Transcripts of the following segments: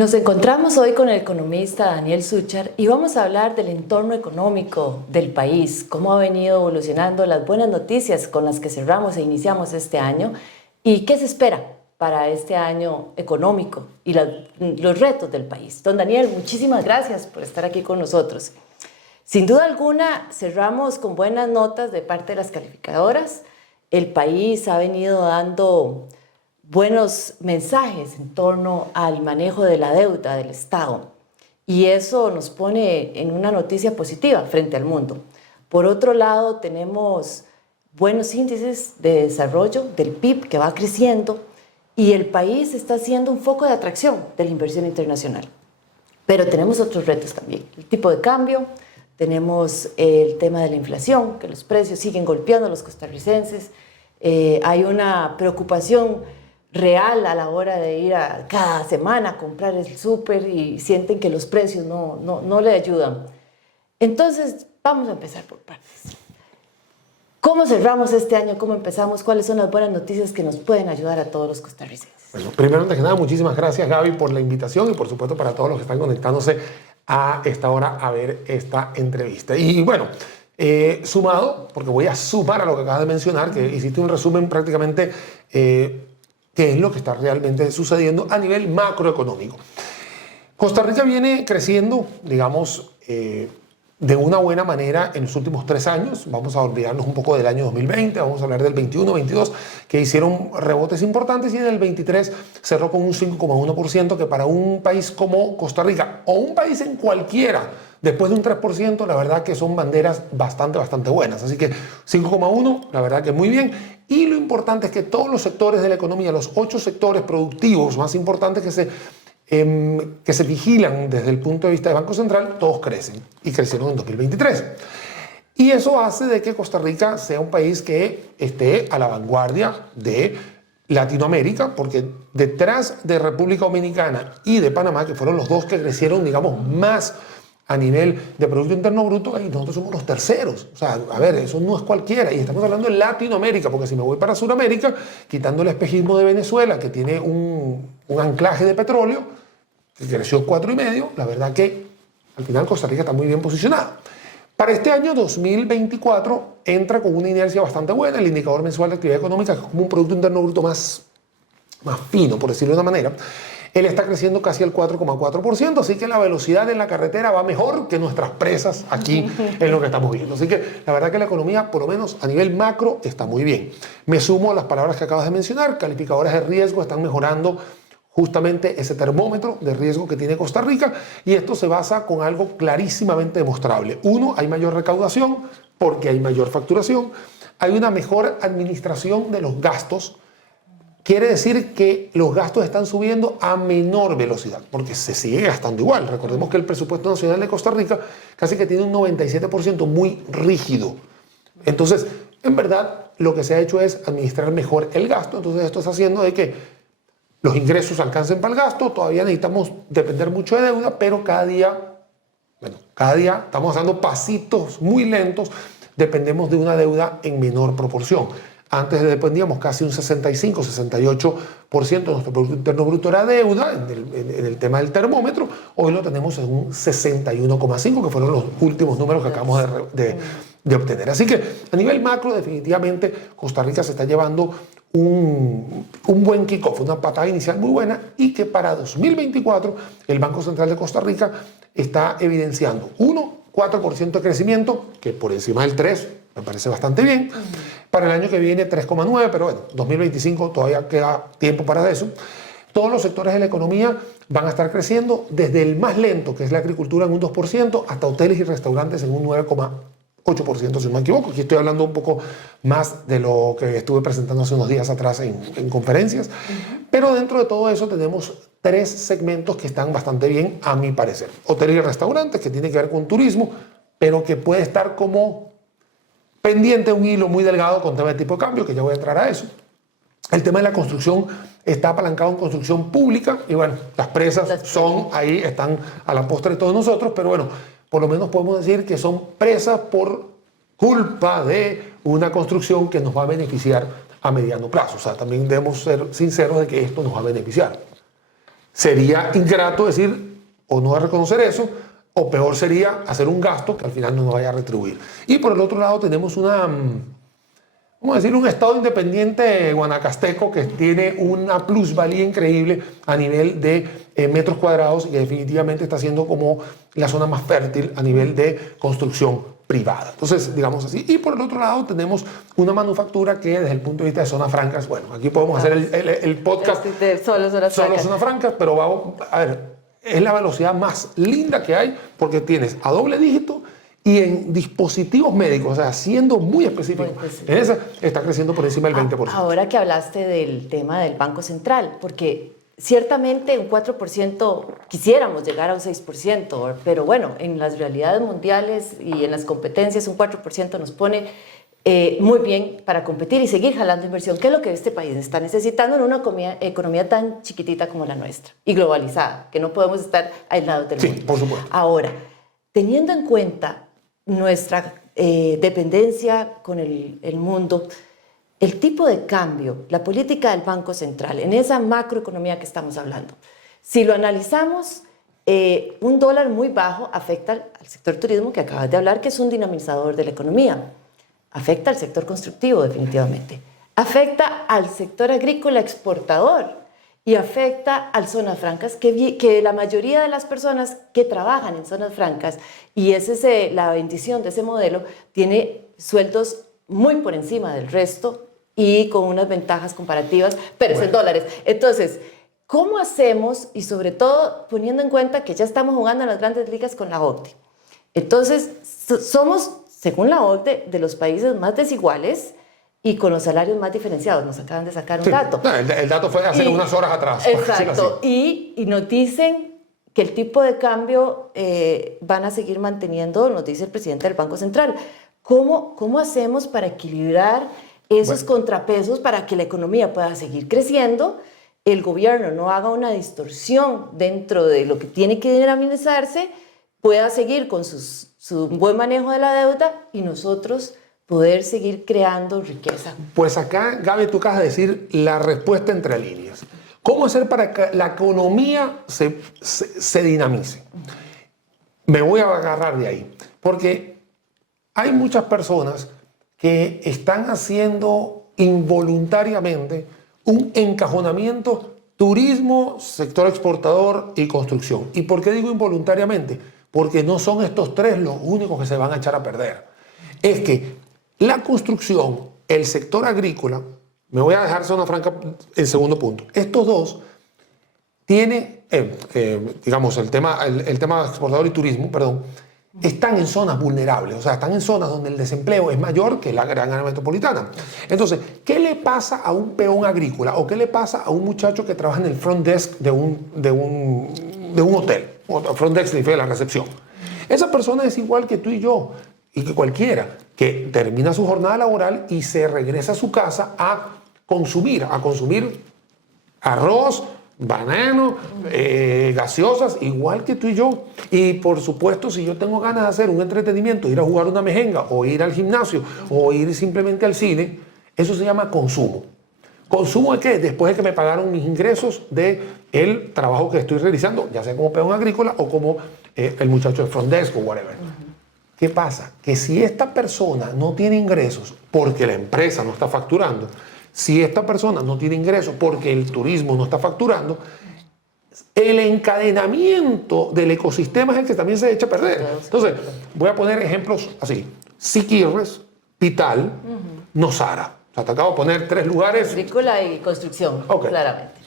Nos encontramos hoy con el economista Daniel Suchar y vamos a hablar del entorno económico del país, cómo ha venido evolucionando las buenas noticias con las que cerramos e iniciamos este año y qué se espera para este año económico y los retos del país. Don Daniel, muchísimas gracias por estar aquí con nosotros. Sin duda alguna, cerramos con buenas notas de parte de las calificadoras. El país ha venido dando buenos mensajes en torno al manejo de la deuda del Estado y eso nos pone en una noticia positiva frente al mundo. Por otro lado, tenemos buenos índices de desarrollo del PIB que va creciendo y el país está siendo un foco de atracción de la inversión internacional. Pero tenemos otros retos también, el tipo de cambio, tenemos el tema de la inflación, que los precios siguen golpeando a los costarricenses, hay una preocupación real a la hora de ir a cada semana a comprar el súper y sienten que los precios no le ayudan. Entonces, vamos a empezar por partes. ¿Cómo cerramos este año? ¿Cómo empezamos? ¿Cuáles son las buenas noticias que nos pueden ayudar a todos los costarricenses? Bueno, primero, antes que nada, muchísimas gracias, Gaby, por la invitación y, por supuesto, para todos los que están conectándose a esta hora a ver esta entrevista. Y, bueno, sumado, porque voy a sumar a lo que acabas de mencionar, que hiciste un resumen prácticamente qué es lo que está realmente sucediendo a nivel macroeconómico. Costa Rica viene creciendo, digamos, de una buena manera en los últimos 3 años. Vamos a olvidarnos un poco del año 2020, vamos a hablar del 21, 22, que hicieron rebotes importantes, y en el 23 cerró con un 5,1%, que para un país como Costa Rica, o un país en cualquiera, después de un 3%, la verdad que son banderas bastante buenas. Así que 5,1, la verdad que muy bien. Y lo importante es que todos los sectores de la economía, los 8 sectores productivos más importantes que se vigilan desde el punto de vista del Banco Central, todos crecen y crecieron en 2023. Y eso hace de que Costa Rica sea un país que esté a la vanguardia de Latinoamérica, porque detrás de República Dominicana y de Panamá, que fueron los dos que crecieron, digamos, más a nivel de Producto Interno Bruto, y nosotros somos los terceros. O sea, a ver, eso no es cualquiera. Y estamos hablando de Latinoamérica, porque si me voy para Sudamérica, quitando el espejismo de Venezuela, que tiene un anclaje de petróleo, que creció 4,5, la verdad que al final Costa Rica está muy bien posicionada. Para este año 2024 entra con una inercia bastante buena. El indicador mensual de actividad económica, que es como un Producto Interno Bruto más fino, por decirlo de una manera, él está creciendo casi al 4,4%, así que la velocidad en la carretera va mejor que nuestras presas aquí en lo que estamos viendo. Así que la verdad que la economía, por lo menos a nivel macro, está muy bien. Me sumo a las palabras que acabas de mencionar. Calificadores de riesgo están mejorando justamente ese termómetro de riesgo que tiene Costa Rica, y esto se basa con algo clarísimamente demostrable. Uno, hay mayor recaudación porque hay mayor facturación. Hay una mejor administración de los gastos. Quiere decir que los gastos están subiendo a menor velocidad, porque se sigue gastando igual. Recordemos que el presupuesto nacional de Costa Rica casi que tiene un 97% muy rígido. Entonces, en verdad, lo que se ha hecho es administrar mejor el gasto. Entonces, esto está haciendo de que los ingresos alcancen para el gasto. Todavía necesitamos depender mucho de deuda, pero cada día estamos dando pasitos muy lentos. Dependemos de una deuda en menor proporción. Antes dependíamos casi un 65-68% de nuestro Producto Interno Bruto era deuda en el tema del termómetro. Hoy lo tenemos en un 61,5%, que fueron los últimos números que acabamos de obtener. Así que a nivel macro, definitivamente, Costa Rica se está llevando un buen kickoff, una patada inicial muy buena, y que para 2024 el Banco Central de Costa Rica está evidenciando 4% de crecimiento, que por encima del 3% me parece bastante bien. Para el año que viene 3,9%, pero bueno, 2025 todavía queda tiempo para eso. Todos los sectores de la economía van a estar creciendo, desde el más lento, que es la agricultura, en un 2%, hasta hoteles y restaurantes en un 9,8%, si no me equivoco. Aquí estoy hablando un poco más de lo que estuve presentando hace unos días atrás en conferencias. Pero dentro de todo eso tenemos 3 segmentos que están bastante bien, a mi parecer. Hoteles y restaurantes, que tiene que ver con turismo, pero que puede estar como pendiente un hilo muy delgado con tema de tipo de cambio, que ya voy a entrar a eso. El tema de la construcción está apalancado en construcción pública, y bueno, las presas son ahí, están a la postre de todos nosotros, pero bueno, por lo menos podemos decir que son presas por culpa de una construcción que nos va a beneficiar a mediano plazo. O sea, también debemos ser sinceros de que esto nos va a beneficiar. Sería ingrato decir o no reconocer eso, o peor sería hacer un gasto que al final no nos vaya a retribuir. Y por el otro lado tenemos vamos a decir, un estado independiente guanacasteco que tiene una plusvalía increíble a nivel de metros cuadrados y que definitivamente está siendo como la zona más fértil a nivel de construcción privada. Entonces, digamos así. Y por el otro lado tenemos una manufactura que desde el punto de vista de zonas francas, bueno, aquí podemos hacer el podcast solo zonas francas, pero vamos a ver, es la velocidad más linda que hay porque tienes a doble dígito y en dispositivos médicos, o sea, siendo muy específico, en esa está creciendo por encima del 20%. Ahora que hablaste del tema del Banco Central, porque ciertamente un 4% quisiéramos llegar a un 6%, pero bueno, en las realidades mundiales y en las competencias un 4% nos pone muy bien para competir y seguir jalando inversión, que es lo que este país está necesitando en una economía tan chiquitita como la nuestra y globalizada, que no podemos estar aislados del mundo. Sí, por supuesto. Ahora, teniendo en cuenta nuestra dependencia con el mundo, el tipo de cambio, la política del Banco Central, en esa macroeconomía que estamos hablando, si lo analizamos, un dólar muy bajo afecta al sector turismo que acabas de hablar, que es un dinamizador de la economía, afecta al sector constructivo definitivamente, afecta al sector agrícola exportador y afecta a zonas francas, que la mayoría de las personas que trabajan en zonas francas, y esa es la bendición de ese modelo, tiene sueldos muy por encima del resto y con unas ventajas comparativas, pero es en dólares. Entonces, ¿cómo hacemos? Y sobre todo poniendo en cuenta que ya estamos jugando en las grandes ligas con la OCDE. Entonces, somos, según la OCDE, de los países más desiguales y con los salarios más diferenciados. Nos acaban de sacar un dato. El dato fue hace unas horas atrás. Exacto. Y nos dicen que el tipo de cambio van a seguir manteniendo, nos dice el presidente del Banco Central. ¿Cómo hacemos para equilibrar esos contrapesos para que la economía pueda seguir creciendo, el gobierno no haga una distorsión dentro de lo que tiene que dinamizarse, pueda seguir con su buen manejo de la deuda y nosotros poder seguir creando riqueza? Pues acá, Gaby, tú acabas de decir la respuesta entre líneas. ¿Cómo hacer para que la economía se dinamice? Me voy a agarrar de ahí, porque hay muchas personas que están haciendo involuntariamente un encajonamiento turismo, sector exportador y construcción. ¿Y por qué digo involuntariamente? Porque no son estos tres los únicos que se van a echar a perder. Es que la construcción, el sector agrícola, me voy a dejar zona franca en segundo punto. Estos dos tienen, digamos, el tema exportador y turismo, perdón, están en zonas vulnerables, o sea, están en zonas donde el desempleo es mayor que la gran área metropolitana. Entonces, ¿qué le pasa a un peón agrícola o qué le pasa a un muchacho que trabaja en el front desk de un hotel, o front desk de la recepción? Esa persona es igual que tú y yo, y que cualquiera, que termina su jornada laboral y se regresa a su casa a consumir arroz, banano, gaseosas, igual que tú y yo. Y por supuesto, si yo tengo ganas de hacer un entretenimiento, ir a jugar una mejenga, o ir al gimnasio, o ir simplemente al cine, eso se llama consumo. ¿Consumo de qué? Después de que me pagaron mis ingresos del trabajo que estoy realizando, ya sea como peón agrícola o como el muchacho de front desk o whatever. ¿Qué pasa? Que si esta persona no tiene ingresos porque la empresa no está facturando, si esta persona no tiene ingresos porque el turismo no está facturando, el encadenamiento del ecosistema es el que también se echa a perder. Entonces, voy a poner ejemplos así. Siquirres, Pital, Nosara. O sea, te acabo de poner 3 lugares. Agrícola y construcción, claramente.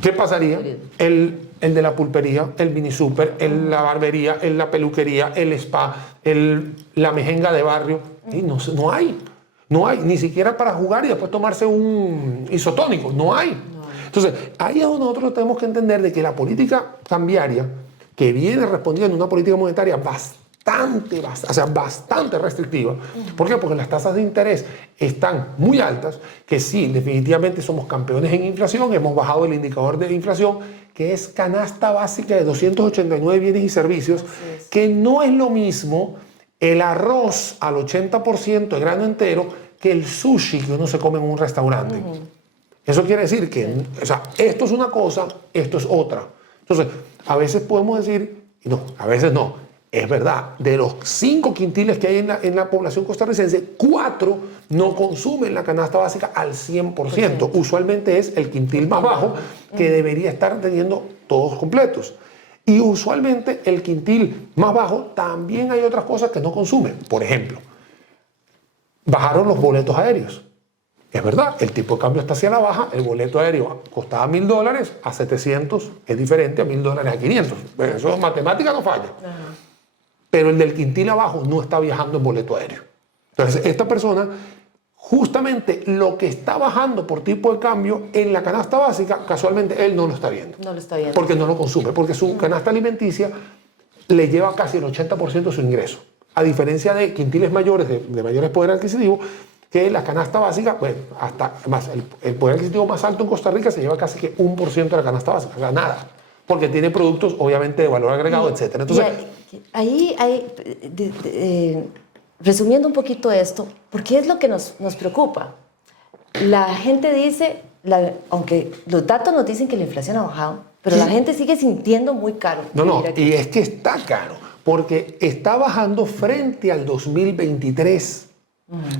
¿Qué pasaría? El de la pulpería, el mini super, la barbería, la peluquería, el spa, la mejenga de barrio. Y no hay. No hay, ni siquiera para jugar y después tomarse un isotónico. No hay. Entonces, ahí es donde nosotros tenemos que entender de que la política cambiaria, que viene respondiendo a una política monetaria bastante restrictiva. ¿Por qué? Porque las tasas de interés están muy altas, que sí, definitivamente somos campeones en inflación, hemos bajado el indicador de inflación, que es canasta básica de 289 bienes y servicios, que no es lo mismo el arroz al 80% de grano entero que el sushi que uno se come en un restaurante. Eso quiere decir que, o sea, esto es una cosa, esto es otra. Entonces, a veces podemos decir, y no, a veces no, es verdad, de los 5 quintiles que hay en la población costarricense, 4 no consumen la canasta básica al 100%. Usualmente es el quintil más bajo que debería estar teniendo todos completos. Y usualmente el quintil más bajo también hay otras cosas que no consumen. Por ejemplo, bajaron los boletos aéreos. Es verdad, el tipo de cambio está hacia la baja, el boleto aéreo costaba $1,000 a 700, es diferente a $1,000 a 500. Bueno, eso en matemática no falla. Pero el del quintil abajo no está viajando en boleto aéreo. Entonces, esta persona, justamente lo que está bajando por tipo de cambio en la canasta básica, casualmente él no lo está viendo. No lo está viendo. Porque no lo consume, porque su canasta alimenticia le lleva casi el 80% de su ingreso. A diferencia de quintiles mayores, de mayores poder adquisitivo, que la canasta básica, bueno, hasta más, el poder adquisitivo más alto en Costa Rica se lleva casi que 1% de la canasta básica, o sea, nada, porque tiene productos obviamente de valor agregado, etc. Entonces, resumiendo un poquito esto, ¿por qué es lo que nos preocupa? La gente dice, aunque los datos nos dicen que la inflación ha bajado, pero la gente sigue sintiendo muy caro. No, y es que está caro, porque está bajando frente al 2023.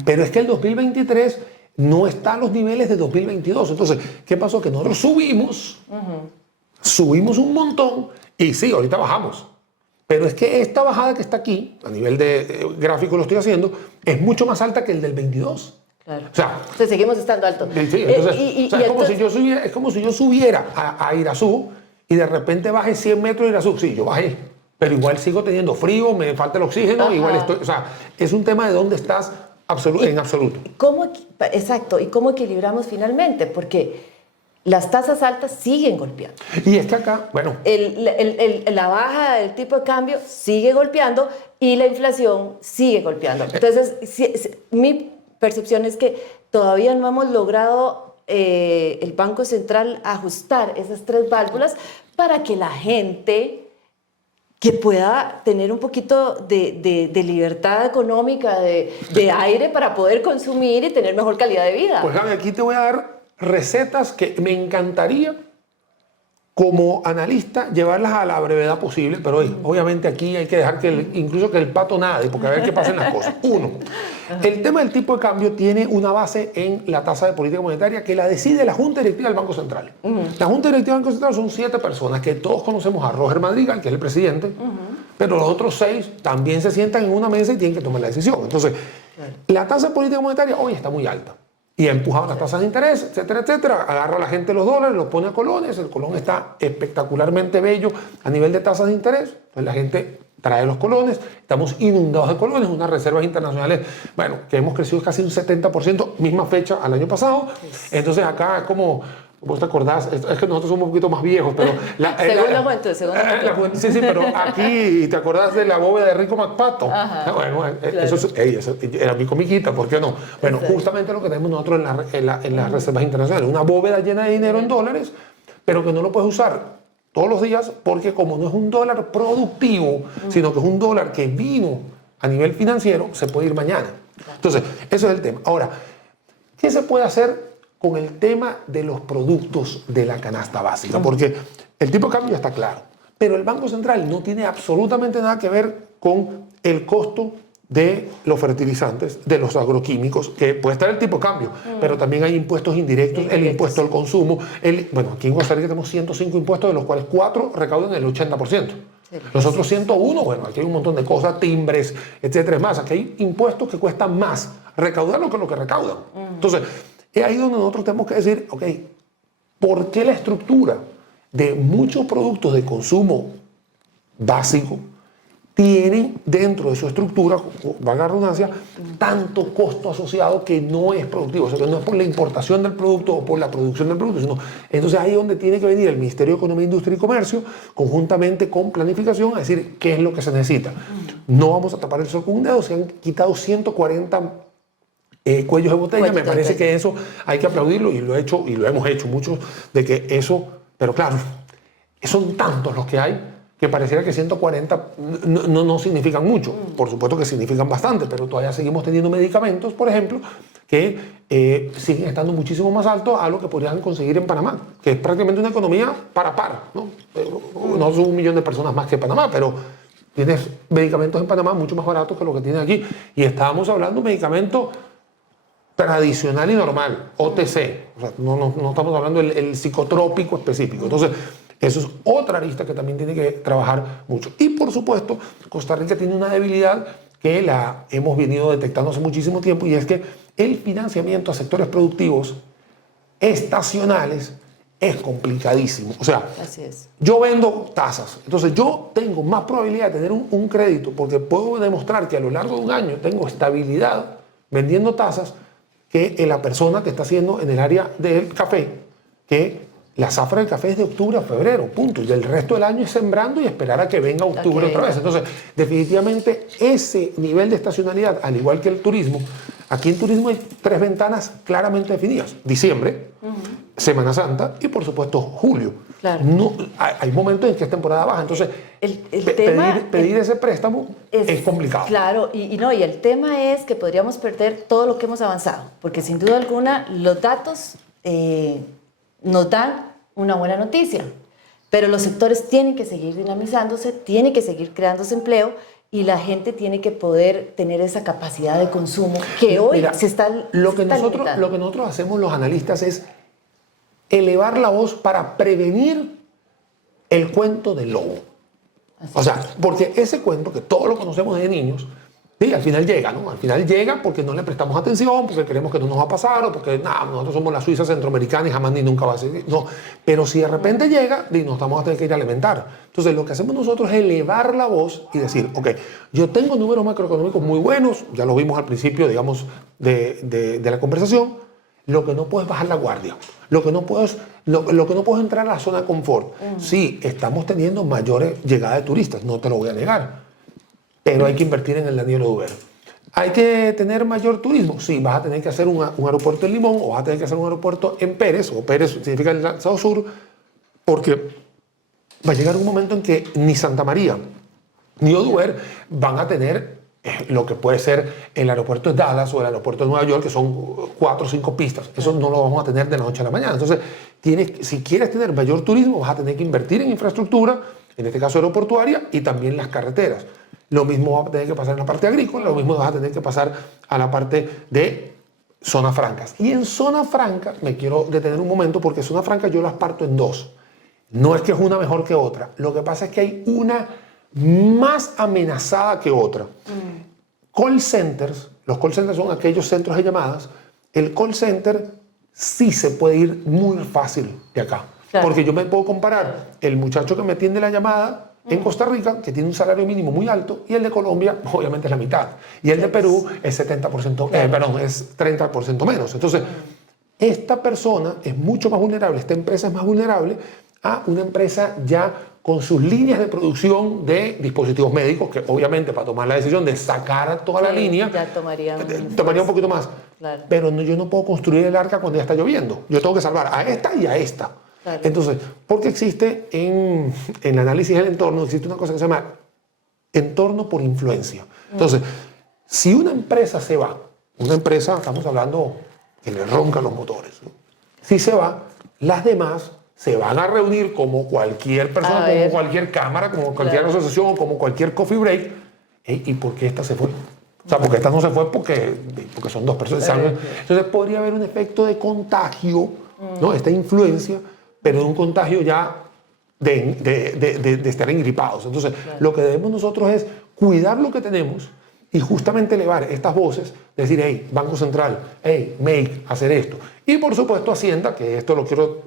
Pero es que el 2023 no está a los niveles de 2022. Entonces, ¿qué pasó? Que nosotros subimos un montón y sí, ahorita bajamos. Pero es que esta bajada que está aquí, a nivel de gráfico lo estoy haciendo, es mucho más alta que el del 22. Claro. O sea, entonces seguimos estando altos. Sí, entonces, es como si yo subiera a Irazú y de repente baje 100 metros de Irazú. Sí, yo bajé, pero igual sigo teniendo frío, me falta el oxígeno, igual estoy... O sea, es un tema de dónde estás en absoluto. Exacto, ¿y cómo equilibramos finalmente? Porque las tasas altas siguen golpeando. Y es que acá, bueno... La baja del tipo de cambio sigue golpeando y la inflación sigue golpeando. Entonces, mi percepción es que todavía no hemos logrado el Banco Central ajustar esas 3 válvulas para que la gente que pueda tener un poquito de libertad económica, de aire para poder consumir y tener mejor calidad de vida. Pues Gaby, aquí te voy a dar recetas que me encantaría como analista llevarlas a la brevedad posible, pero obviamente aquí hay que dejar incluso que el pato nade, porque a ver qué pasan las cosas. 1, el tema del tipo de cambio tiene una base en la tasa de política monetaria que la decide la Junta Directiva del Banco Central. La Junta Directiva del Banco Central son 7 personas que todos conocemos a Roger Madrigal, que es el presidente, pero los otros 6 también se sientan en una mesa y tienen que tomar la decisión. Entonces, la tasa de política monetaria hoy está muy alta. Y ha empujado las tasas de interés, etcétera, etcétera. Agarra a la gente los dólares, los pone a colones. El colón está espectacularmente bello a nivel de tasas de interés. Entonces la gente trae los colones. Estamos inundados de colones. Unas reservas internacionales, bueno, que hemos crecido casi un 70%, misma fecha al año pasado. Entonces acá es como... ¿Vos te acordás? Es que nosotros somos un poquito más viejos, pero... Segunda juventud. Sí, pero aquí te acordás de la bóveda de Rico McPato. Bueno, claro. Eso era mi comiquita, ¿por qué no? Bueno, exacto. Justamente lo que tenemos nosotros en las reservas internacionales. Una bóveda llena de dinero en dólares, pero que no lo puedes usar todos los días porque como no es un dólar productivo, sino que es un dólar que vino a nivel financiero, se puede ir mañana. Entonces, eso es el tema. Ahora, ¿qué se puede hacer con el tema de los productos de la canasta básica? Porque el tipo de cambio está claro, pero el Banco Central no tiene absolutamente nada que ver con el costo de los fertilizantes, de los agroquímicos, que puede estar el tipo de cambio, pero también hay impuestos indirectos, el impuesto al consumo. Bueno, aquí en Costa Rica tenemos 105 impuestos, de los cuales 4 recaudan el 80%. Los otros 101, bueno, aquí hay un montón de cosas, timbres, etcétera. Es más, aquí hay impuestos que cuestan más recaudarlo que lo que recaudan. Entonces, es ahí donde nosotros tenemos que decir, ok, ¿por qué la estructura de muchos productos de consumo básico tienen dentro de su estructura, valga la redundancia, tanto costo asociado que no es productivo? O sea, que no es por la importación del producto o por la producción del producto, sino... Entonces ahí es donde tiene que venir el Ministerio de Economía, Industria y Comercio, conjuntamente con planificación, a decir qué es lo que se necesita. No vamos a tapar el sol con un dedo, se han quitado 140 cuellos de botella. Me parece que eso hay que aplaudirlo y lo hemos hecho muchos de que eso, pero claro, son tantos los que hay que pareciera que 140 no significan mucho. Por supuesto que significan bastante, pero todavía seguimos teniendo medicamentos, por ejemplo, que siguen estando muchísimo más altos a lo que podrían conseguir en Panamá, que es prácticamente una economía par a par, ¿no? nosotros somos 1 millón de personas más que Panamá, pero tienes medicamentos en Panamá mucho más baratos que lo que tienes aquí. Y estábamos hablando de medicamentos tradicional y normal, OTC. O sea, no estamos hablando del psicotrópico específico. Entonces, eso es otra arista que también tiene que trabajar mucho. Y por supuesto, Costa Rica tiene una debilidad que la hemos venido detectando hace muchísimo tiempo, y es que el financiamiento a sectores productivos estacionales es complicadísimo. O sea, Así es. yo vendo tazas, entonces yo tengo más probabilidad de tener un crédito porque puedo demostrar que a lo largo de un año tengo estabilidad vendiendo tazas que la persona que está haciendo en el área del café, que la zafra del café es de octubre a febrero, punto. Y el resto del año es sembrando y esperar a que venga octubre otra vez. Entonces, definitivamente ese nivel de estacionalidad, al igual que el turismo, aquí en turismo hay 3 ventanas claramente definidas. Diciembre, Semana Santa y, por supuesto, julio. Claro. No, hay momentos en que es temporada baja. Entonces, pedir ese préstamo es complicado. Claro, y el tema es que podríamos perder todo lo que hemos avanzado, porque sin duda alguna los datos nos dan una buena noticia, pero los sectores tienen que seguir dinamizándose, tienen que seguir creándose empleo, y la gente tiene que poder tener esa capacidad de consumo que hoy Mira, se está lo que limitando. nosotros hacemos los analistas es elevar la voz para prevenir el cuento del lobo. O sea, porque ese cuento que todos lo conocemos desde niños, sí, al final llega, ¿no? Al final llega porque no le prestamos atención, porque creemos que no nos va a pasar, o porque nosotros somos la Suiza centroamericana y jamás ni nunca va a ser. No, pero si de repente llega, nos vamos a tener que ir a alimentar. Entonces, lo que hacemos nosotros es elevar la voz y decir, ok, yo tengo números macroeconómicos muy buenos, ya lo vimos al principio, digamos, de la conversación. Lo que no puedo es bajar la guardia. Lo que no puedo es entrar a la zona de confort. Sí, estamos teniendo mayores llegadas de turistas, no te lo voy a negar. Pero hay que invertir en el Daniel Oduber. ¿Hay que tener mayor turismo? Sí, vas a tener que hacer un aeropuerto en Limón, o vas a tener que hacer un aeropuerto en Pérez, o Pérez significa el Estado Sur, porque va a llegar un momento en que ni Santa María ni Oduber van a tener lo que puede ser el aeropuerto de Dallas o el aeropuerto de Nueva York, que son 4 o 5 pistas. Eso no lo vamos a tener de la noche a la mañana. Entonces, si quieres tener mayor turismo, vas a tener que invertir en infraestructura, en este caso aeroportuaria, y también las carreteras. Lo mismo va a tener que pasar en la parte agrícola, lo mismo vas a tener que pasar a la parte de zonas francas. Y en zona franca, me quiero detener un momento, porque zona franca yo las parto en 2. No es que es una mejor que otra. Lo que pasa es que hay una más amenazada que otra. Call centers, los call centers son aquellos centros de llamadas. El call center sí se puede ir muy fácil de acá. Claro. Porque yo me puedo comparar el muchacho que me atiende la llamada en Costa Rica, que tiene un salario mínimo muy alto, y el de Colombia, obviamente, es la mitad. Y el de Perú es 70%, es 30% menos. Entonces, esta persona es mucho más vulnerable, esta empresa es más vulnerable a una empresa ya con sus líneas de producción de dispositivos médicos, que obviamente para tomar la decisión de sacar toda la línea, ya tomaría un poquito más. Claro. Pero yo no puedo construir el arca cuando ya está lloviendo. Yo tengo que salvar a esta y a esta. Claro. Entonces, porque existe en el análisis del entorno, existe una cosa que se llama entorno por influencia. Entonces, si una empresa se va, una empresa, estamos hablando que le roncan los motores, ¿no? Si se va, las demás se van a reunir como cualquier persona, como cualquier cámara, como cualquier asociación, o como cualquier coffee break. ¿Y por qué esta se fue? O sea, porque esta no se fue porque son 2 personas. Entonces podría haber un efecto de contagio, ¿no? Esta influencia, pero de un contagio ya de estar engripados. Entonces, lo que debemos nosotros es cuidar lo que tenemos y justamente elevar estas voces, decir, hey, Banco Central, hey, MEIC, hacer esto. Y por supuesto Hacienda, que esto lo quiero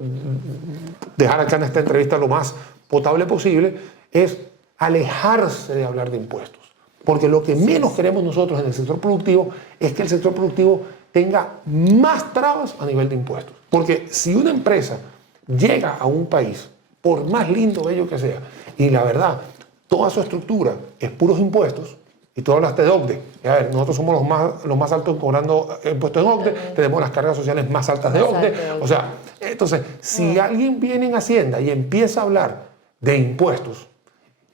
dejar acá en esta entrevista lo más potable posible, es alejarse de hablar de impuestos. Porque lo que menos queremos nosotros en el sector productivo es que el sector productivo tenga más trabas a nivel de impuestos. Porque si una empresa llega a un país, por más lindo o bello que sea, y la verdad, toda su estructura es puros impuestos, y tú hablaste de OCDE. A ver, nosotros somos los más altos cobrando impuestos en OCDE, tenemos las cargas sociales más altas de OCDE. O sea, entonces, si alguien viene en Hacienda y empieza a hablar de impuestos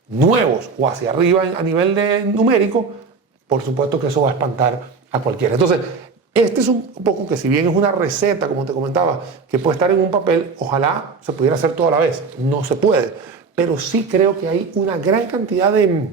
nuevos o hacia arriba a nivel de numérico, por supuesto que eso va a espantar a cualquiera. Entonces, este es un poco que, si bien es una receta, como te comentaba, que puede estar en un papel, ojalá se pudiera hacer toda la vez. No se puede. pero sí creo que hay una gran cantidad de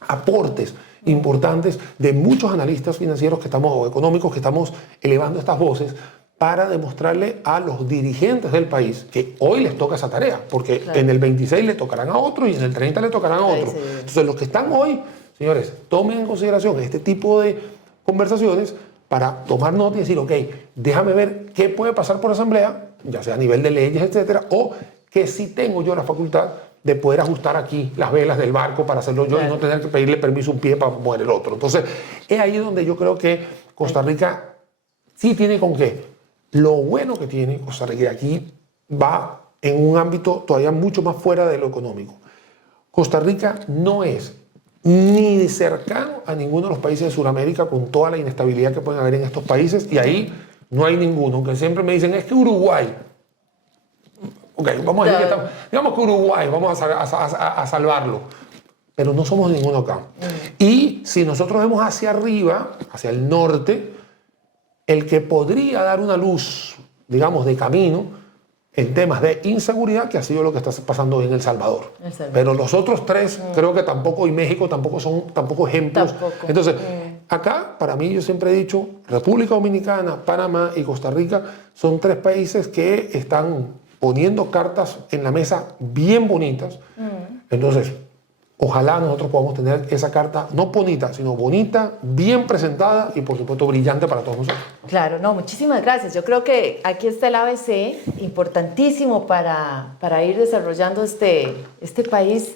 aportes importantes de muchos analistas financieros o económicos que estamos elevando estas voces para demostrarle a los dirigentes del país que hoy les toca esa tarea, porque en el 26 le tocarán a otro y en el 30 le tocarán a otro. Entonces, los que están hoy, señores, tomen en consideración este tipo de conversaciones para tomar nota y decir, ok, déjame ver qué puede pasar por asamblea, ya sea a nivel de leyes, etcétera, o que sí tengo yo la facultad de poder ajustar aquí las velas del barco para hacerlo yo y no tener que pedirle permiso a un pie para mover el otro. Entonces, es ahí donde yo creo que Costa Rica sí tiene con qué. Lo bueno que tiene Costa Rica, y aquí va en un ámbito todavía mucho más fuera de lo económico. Costa Rica no es ni cercano a ninguno de los países de Sudamérica con toda la inestabilidad que pueden haber en estos países, y ahí no hay ninguno, aunque siempre me dicen, es que Uruguay. Ok, vamos a decir que estamos, digamos que Uruguay, vamos a salvarlo, pero no somos ninguno acá. Y si nosotros vemos hacia arriba, hacia el norte, el que podría dar una luz, digamos, de camino en temas de inseguridad, que ha sido lo que está pasando hoy en El Salvador. Pero los otros tres, creo que tampoco, y México tampoco son ejemplos. Entonces, acá, para mí, yo siempre he dicho, República Dominicana, Panamá y Costa Rica son tres países que están poniendo cartas en la mesa bien bonitas. Entonces, ojalá nosotros podamos tener esa carta no bonita, sino bonita, bien presentada y por supuesto brillante para todos nosotros. Claro, no, muchísimas gracias. Yo creo que aquí está el ABC, importantísimo para ir desarrollando este país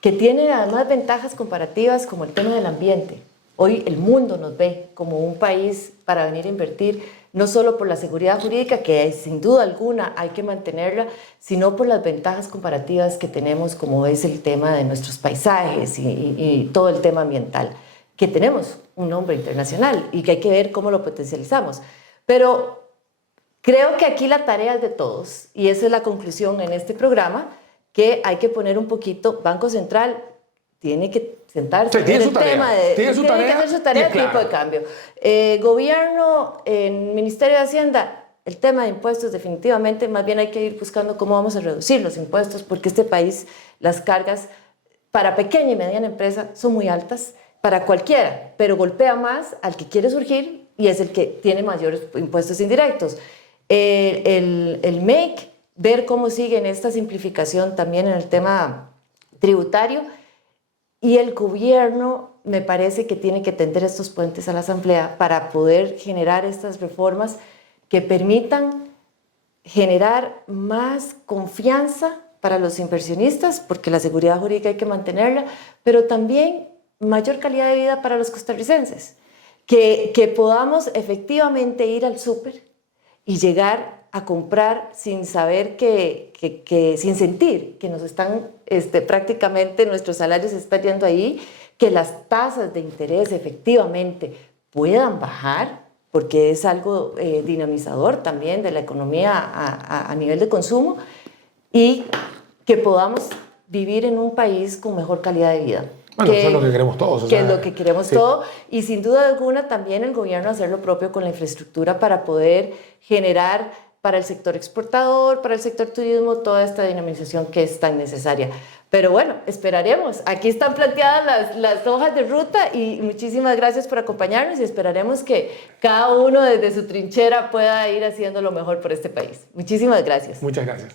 que tiene además ventajas comparativas como el tema del ambiente. Hoy el mundo nos ve como un país para venir a invertir, no solo por la seguridad jurídica, que sin duda alguna hay que mantenerla, sino por las ventajas comparativas que tenemos, como es el tema de nuestros paisajes y todo el tema ambiental, que tenemos un nombre internacional y que hay que ver cómo lo potencializamos. Pero creo que aquí la tarea es de todos, y esa es la conclusión en este programa, que hay que poner un poquito, Banco Central tiene que sentarse en el tema de tiene que hacer su tarea de tipo de cambio. Gobierno, en Ministerio de Hacienda, el tema de impuestos definitivamente, más bien hay que ir buscando cómo vamos a reducir los impuestos, porque este país, las cargas para pequeña y mediana empresa son muy altas, para cualquiera, pero golpea más al que quiere surgir y es el que tiene mayores impuestos indirectos. El MEC, ver cómo sigue en esta simplificación también en el tema tributario. Y el gobierno me parece que tiene que tender estos puentes a la Asamblea para poder generar estas reformas que permitan generar más confianza para los inversionistas, porque la seguridad jurídica hay que mantenerla, pero también mayor calidad de vida para los costarricenses. Que podamos efectivamente ir al súper y llegar a comprar sin saber sin sentir que nos están prácticamente nuestros salarios se están yendo ahí, que las tasas de interés efectivamente puedan bajar, porque es algo dinamizador también de la economía a nivel de consumo, y que podamos vivir en un país con mejor calidad de vida. Bueno, eso es lo que queremos todos. Que es lo que queremos todos. Y sin duda alguna también el gobierno hacer lo propio con la infraestructura para poder generar para el sector exportador, para el sector turismo, toda esta dinamización que es tan necesaria. Pero bueno, esperaremos. Aquí están planteadas las hojas de ruta y muchísimas gracias por acompañarnos y esperaremos que cada uno desde su trinchera pueda ir haciendo lo mejor por este país. Muchísimas gracias. Muchas gracias.